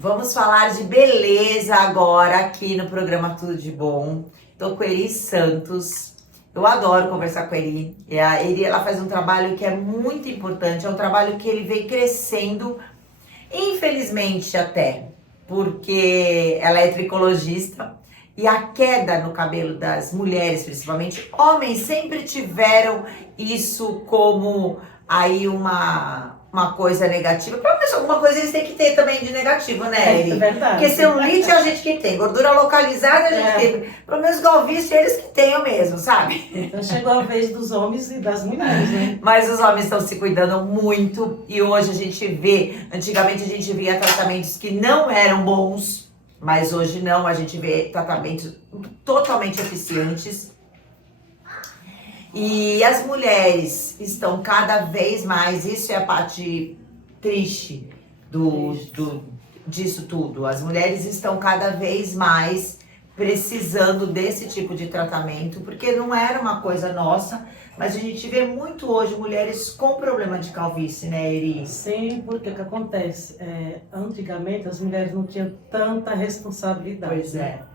Vamos falar de beleza agora aqui no programa Tudo de Bom. Tô com a Eri Santos. Eu adoro conversar com a Eri. E a Eri, ela faz um trabalho que é muito importante. É um trabalho que ele vem crescendo, infelizmente até, porque ela é tricologista. E a queda no cabelo das mulheres, principalmente, homens sempre tiveram isso como aí uma coisa negativa. Pelo menos alguma coisa eles têm que ter também de negativo, né, Eri? É verdade. Porque celulite é a gente que tem, gordura localizada a gente tem. Pelo menos galvície eles que tenham mesmo, sabe? Então chegou a vez dos homens e das mulheres, né? Mas os homens estão se cuidando muito e hoje a gente vê, antigamente a gente via tratamentos que não eram bons, mas hoje não, a gente vê tratamentos totalmente eficientes. E as mulheres estão cada vez mais, isso é a parte triste disso tudo. As mulheres estão cada vez mais precisando desse tipo de tratamento, porque não era uma coisa nossa, mas a gente vê muito hoje mulheres com problema de calvície, né, Eri? Sim, porque o que acontece? Antigamente as mulheres não tinham tanta responsabilidade. Pois é.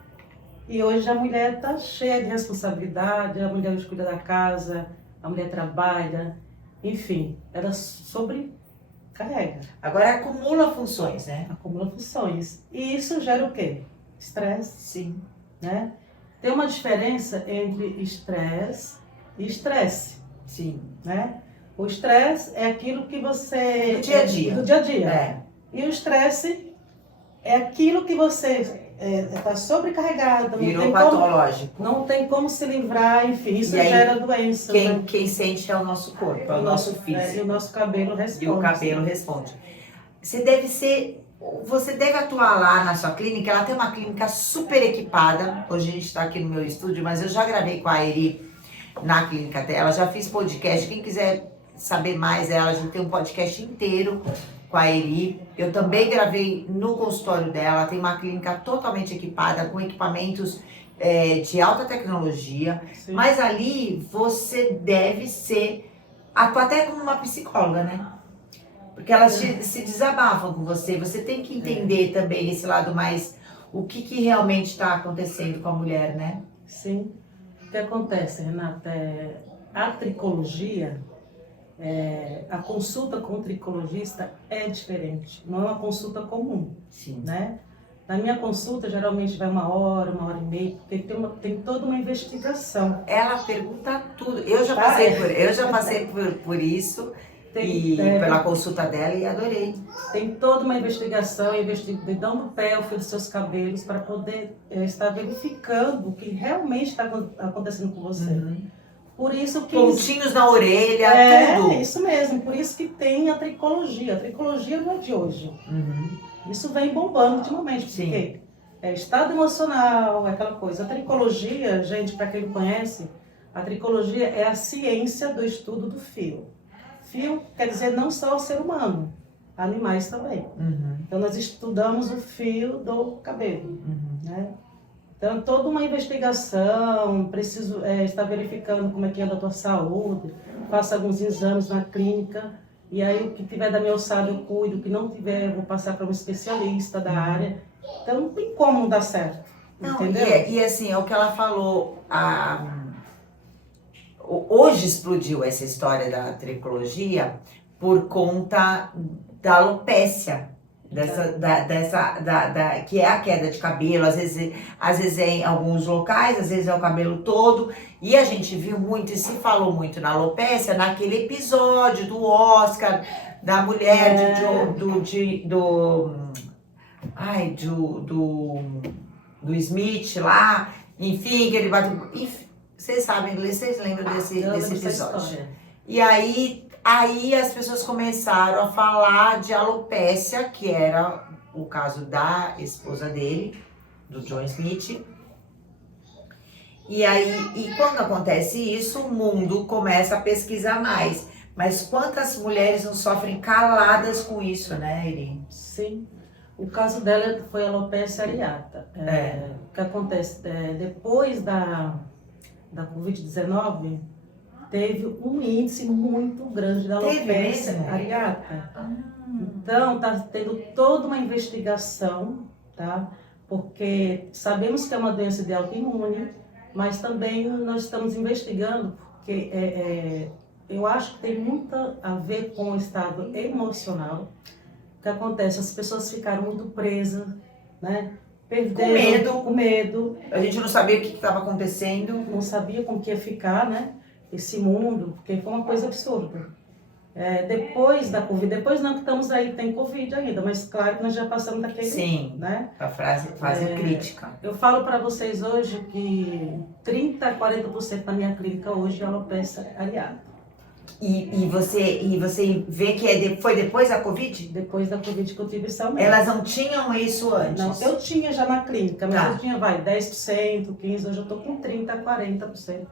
E hoje a mulher está cheia de responsabilidade, a mulher cuida da casa, a mulher trabalha, enfim, ela sobrecarrega. Agora acumula funções, né? Acumula funções. E isso gera o quê? Estresse. Sim. Né? Tem uma diferença entre estresse e estresse. Sim. Né? O estresse é aquilo que você... Do dia a dia. Do dia a dia. É. E o estresse é aquilo que você está sobrecarregado. Virou patológico. Não tem como se livrar, enfim, isso aí, gera doença. Né? Quem sente é o nosso corpo, é o nosso físico. E o nosso cabelo responde. E o cabelo responde. Você deve atuar lá na sua clínica, ela tem uma clínica super equipada. Hoje a gente está aqui no meu estúdio, mas eu já gravei com a Eri na clínica dela, já fiz podcast. Quem quiser saber mais dela, a gente tem um podcast inteiro com a Eri. Eu também gravei no consultório dela, tem uma clínica totalmente equipada, com equipamentos de alta tecnologia. Sim. Mas ali você deve atuar até como uma psicóloga, né? Porque elas se desabafam com você. Você tem que entender também esse lado mais, o que realmente está acontecendo com a mulher, né? Sim. O que acontece, Renata? A tricologia, a consulta com o tricologista é diferente. Não é uma consulta comum. Sim. Né? Na minha consulta, geralmente vai 1 hora e meia, porque tem toda uma investigação. Ela pergunta tudo. Eu já passei por isso. Pela consulta dela e adorei. Tem toda uma investigação, dando o pé ao fio dos seus cabelos para poder estar verificando o que realmente está acontecendo com você. Uhum. Por isso que... Pontinhos na orelha, tudo. É, isso mesmo. Por isso que tem a tricologia. A tricologia não é de hoje. Uhum. Isso vem bombando ultimamente. Sim. Porque estado emocional, aquela coisa. A tricologia, gente, para quem não conhece, a tricologia é a ciência do estudo do fio. Fio quer dizer não só o ser humano, animais também. Uhum. Então nós estudamos o fio do cabelo. Uhum. Né? Então toda uma investigação, preciso estar verificando como é que anda a tua saúde, faço alguns exames na clínica, e aí o que tiver da minha alçada eu cuido, o que não tiver eu vou passar para um especialista da área. Então não tem como não dar certo, não, entendeu? E assim, é o que ela falou, hoje explodiu essa história da tricologia por conta da alopécia, que é a queda de cabelo, às vezes é em alguns locais, às vezes é o cabelo todo, e a gente viu muito e se falou muito na alopécia naquele episódio do Oscar, da mulher do Smith lá, enfim, que ele bateu... Vocês sabem inglês, vocês lembram desse episódio? E aí as pessoas começaram a falar de alopécia, que era o caso da esposa dele, do John Smith. E quando acontece isso, o mundo começa a pesquisar mais. Mas quantas mulheres não sofrem caladas com isso, né, Eri? Sim. O caso dela foi alopecia areata. O que acontece? Depois da Covid-19, teve um índice muito grande da alopecia areata. Então, está tendo toda uma investigação, tá? Porque sabemos que é uma doença de autoimune, mas também nós estamos investigando, porque eu acho que tem muito a ver com o estado emocional. O que acontece? As pessoas ficaram muito presas, né? Perderam, com medo. A gente não sabia o que estava acontecendo. Não sabia como que ia ficar, né? Esse mundo, porque foi uma coisa absurda. Depois da Covid, depois não que estamos aí, tem Covid ainda, mas claro que nós já passamos daquele... Sim, né? A fase crítica. Eu falo para vocês hoje que 30% a 40% da minha clínica hoje é alopecia areata. E você vê que foi depois da Covid? Depois da Covid que eu tive esse aumento. Elas não tinham isso antes? Não, eu tinha já na clínica, mas Tá. eu tinha, 10%, 15%, hoje eu estou com 30% a 40%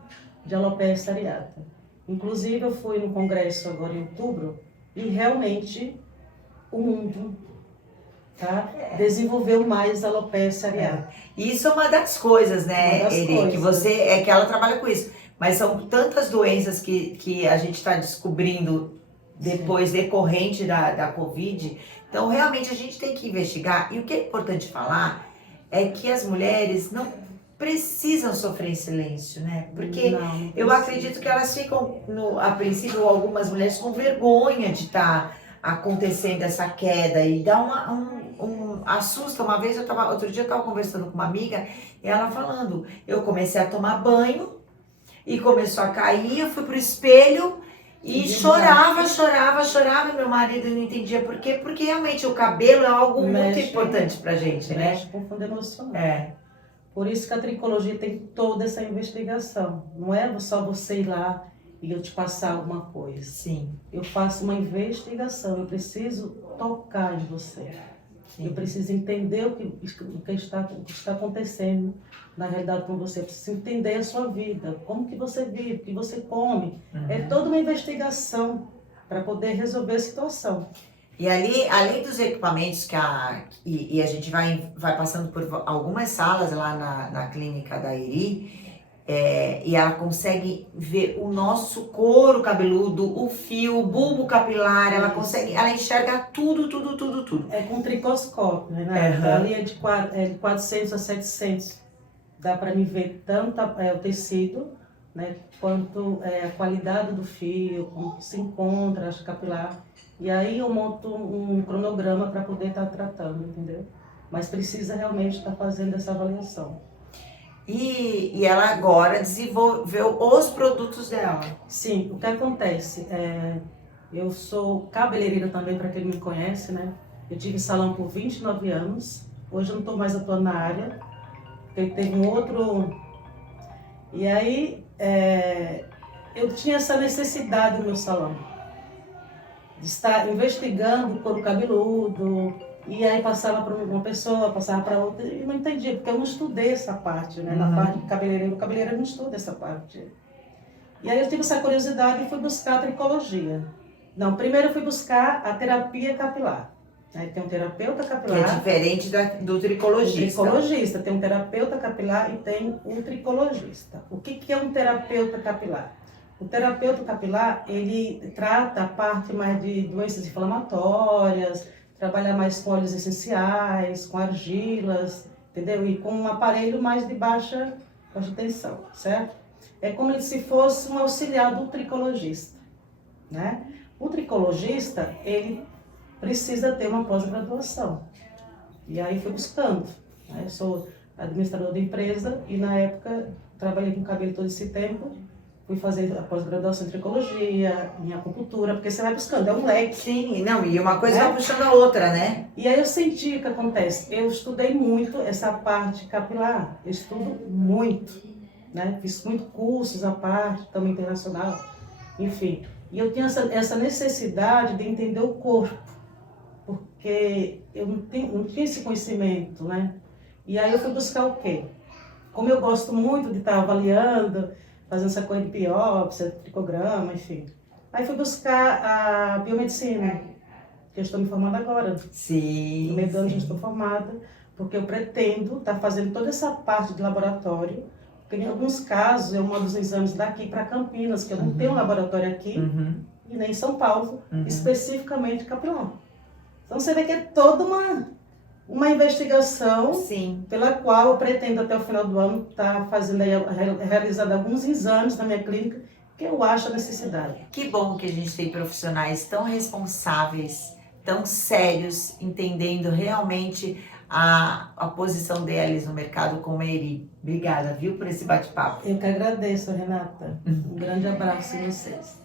de alopecia areata. Inclusive, eu fui no congresso agora em outubro e realmente o mundo, tá, desenvolveu mais alopecia areata. Isso é uma das coisas, né, Uma das Eri, coisas. que ela trabalha com isso. Mas são tantas doenças que a gente está descobrindo depois, decorrente da Covid. Então, realmente, a gente tem que investigar. E o que é importante falar é que as mulheres não precisam sofrer em silêncio, né? Porque Não eu precisa. acredito que elas ficam, a princípio, algumas mulheres com vergonha de estar acontecendo essa queda e dá um assusta. Outro dia eu estava conversando com uma amiga e ela falando, eu comecei a tomar banho e começou a cair, eu fui pro espelho e chorava, meu marido não entendia por quê, porque realmente o cabelo é algo muito importante pra gente, né? Mexe com o fundo emocional. É. Por isso que a tricologia tem toda essa investigação. Não é só você ir lá e eu te passar alguma coisa. Sim. Eu faço uma investigação, eu preciso tocar em você. Sim. Eu preciso entender o que está acontecendo na realidade com você. Eu preciso entender a sua vida, como que você vive, o que você come. É toda uma investigação para poder resolver a situação. E ali, além dos equipamentos que a gente vai passando por algumas salas lá na clínica da Eri, e ela consegue ver o nosso couro cabeludo, o fio, o bulbo capilar, ela enxerga tudo. É com tricoscópio, né? Ali é de 400 a 700. Dá para me ver tanto o tecido, né, quanto a qualidade do fio, como se encontra, a capilar. E aí eu monto um cronograma para poder estar tratando, entendeu? Mas precisa realmente estar fazendo essa avaliação. E ela agora desenvolveu os produtos dela. Sim, o que acontece? Eu sou cabeleireira também, para quem me conhece, né? Eu tive salão por 29 anos. Hoje eu não estou mais atuando na área, porque teve um outro... E aí, eu tinha essa necessidade no meu salão, de estar investigando o couro cabeludo, e aí passava para uma pessoa, passava para outra, e não entendia, porque eu não estudei essa parte, né? Na parte de cabeleireiro, o cabeleireiro não estuda essa parte. E aí eu tive essa curiosidade e fui buscar a tricologia. Não, primeiro eu fui buscar a terapia capilar. Aí tem um terapeuta capilar. Que é diferente do tricologista. O tricologista, tem um terapeuta capilar e tem um tricologista. O que é um terapeuta capilar? O terapeuta capilar, ele trata a parte mais de doenças inflamatórias, trabalha mais com óleos essenciais, com argilas, entendeu? E com um aparelho mais de baixa tensão, certo? É como se fosse um auxiliar do tricologista, né? O tricologista, ele precisa ter uma pós-graduação. E aí fui buscando, né? Eu sou administrador de empresa e na época trabalhei com cabelo todo esse tempo. Fui fazer a pós-graduação em tricologia, em acupuntura, porque você vai buscando, é um leque. Sim, não, e uma coisa vai puxando a outra, né? E aí eu senti o que acontece. Eu estudei muito essa parte capilar, eu estudo muito, né? Fiz muitos cursos à parte, também internacional, enfim. E eu tinha essa necessidade de entender o corpo, porque eu não tinha esse conhecimento, né? E aí eu fui buscar o quê? Como eu gosto muito de estar avaliando, fazendo essa coisa de biópsia, tricograma, enfim. Aí fui buscar a biomedicina, que eu estou me formando agora. Sim. No meio do ano já estou formada, porque eu pretendo estar fazendo toda essa parte de laboratório, porque em alguns casos eu mando os exames daqui para Campinas, que eu não tenho um laboratório aqui, e nem em São Paulo, especificamente capilar. Então você vê que é toda uma investigação Sim. pela qual eu pretendo até o final do ano estar fazendo aí, realizando alguns exames na minha clínica que eu acho a necessidade. Que bom que a gente tem profissionais tão responsáveis, tão sérios, entendendo realmente a posição deles no mercado como a Eri. Obrigada, viu, por esse bate-papo. Eu que agradeço, Renata. Um grande abraço a vocês.